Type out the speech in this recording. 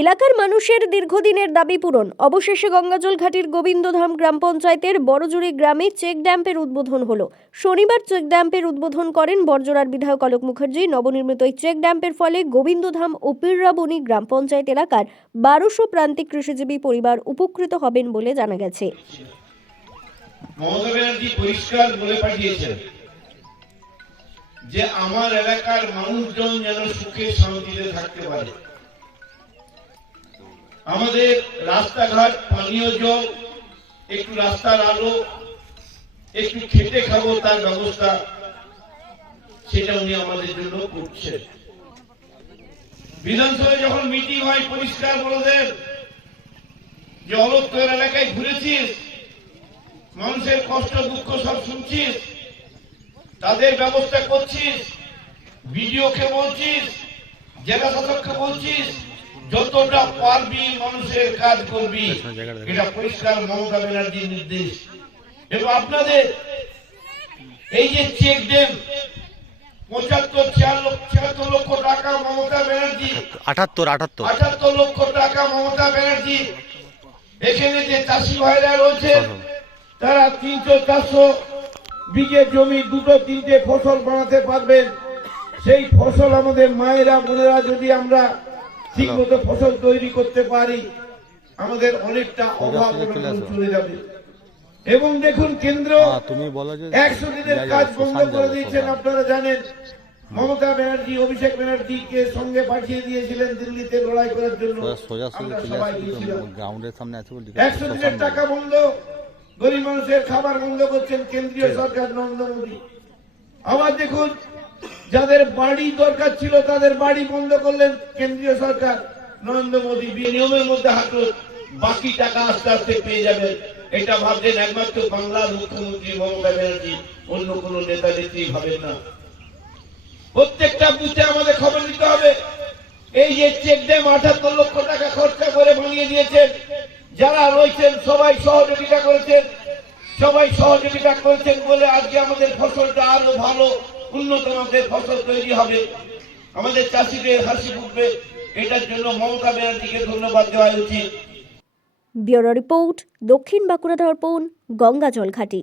এলাকার মানুষের দীর্ঘদিনের দাবি পূরণ। অবশেষে গঙ্গাজল ঘাটির গোবিন্দধাম গ্রাম পঞ্চায়েতের বড়জুড়ি গ্রামে চেক ড্যাম্পের উদ্বোধন হলো। শনিবার চেক ড্যাম্পের উদ্বোধন করেন বর্জরার বিধায়ক অলোক মুখার্জি। নবনির্মিত এই চেক ড্যাম্পের ফলে গোবিন্দধাম ও পিররাবনি গ্রাম পঞ্চায়েত এলাকার বারোশো প্রান্তিক কৃষিজীবী পরিবার উপকৃত হবেন বলে জানা গেছে। যে আমার এলাকার মানুষজন যেন সুখে শান্তিতে থাকতে পারে। আমাদের রাস্তাঘাট পানীয় জল, একটু রাস্তার আলো একটু খেটে খাব তার ব্যবস্থা, সেটা উনি আমাদের জন্য করছেন। বিধানসভায় যখন মিটিং হয়, পরিষ্কার বলে দেন যে, অলোক তোর এলাকায় ঘুরেছিস? মানুষের কষ্ট, দুঃখ সব শুনছিস? তাদের ব্যবস্থা করছিস? বিডিওকে বলছিস? জেলা শাসককে বলছিস? যতটা পারবি মানুষের কাজ করবি এটা পরিষ্কার মমতা ব্যানার্জির নির্দেশ। এবং আপনাদের এই যে চেক ডেম পঁচাত্তর ছিয়াত্তর লক্ষ টাকা মমতা ব্যানার্জি আটাত্তর আটাত্তর। আটাত্তর লক্ষ টাকা মমতা ব্যানার্জি এখানে যে চাষি ভাইরা রয়েছে তারা তিনশো চারশো বিঘে জমি দুটো তিনটে ফসল বানাতে পারবেন। সেই ফসল আমাদের মায়েরা বোনেরা যদি আমরা ঠিক মতো ফসল তৈরি করতে পারি আমাদের অনেকটা অভাব চলে যাবে। এবং দেখুন কেন্দ্র তুমি বলো একশো দিনের কাজ বন্ধ করে দিয়েছেন আপনারা জানেন। মমতা ব্যানার্জি অভিষেক ব্যানার্জিকে সঙ্গে পাঠিয়ে দিয়েছিলেন দিল্লিতে লড়াই করার জন্য। একশো দিনের টাকা বন্ধ। গরিব মানুষের খাবার বন্ধ করছেন কেন্দ্রীয় সরকার নরেন্দ্র মোদী। আবার দেখুন যাদের বাড়ি দরকার ছিল, তাদের বাড়ি বন্ধ করলেন কেন্দ্রীয় সরকার। নরেন্দ্র মোদী বিয়ে নিয়মের মধ্যে হাঁটুন বাকি টাকা আস্তে আস্তে পেয়ে যাবেন এটা ভাবছেন একমাত্র বাংলার মুখ্যমন্ত্রী মমতা ব্যানার্জি, অন্য কোন নেতা নেত্রী ভাবেন না। প্রত্যেকটা বুথে আমাদের খবর দিতে হবে। এই যে চেক ড্যাম আঠাত্তর লক্ষ টাকা খরচা করে বানিয়ে দিয়েছেন, যারা রয়েছেন সবাই সহযোগিতা করেছেন, সবাই সহযোগিতা করেছেন বলে আজকে আমাদের ফসলটা আরও ভালো। উন্নত মানের ফসল তৈরি হবে, আমাদের চাষিদের হাসি ফুটবে। এটার জন্য মমতা ব্যানার্জিকে ধন্যবাদ দেওয়া উচিত। ব্যুরো রিপোর্ট দক্ষিণ বাঁকুড়া দর্পণ গঙ্গা ঘাটি।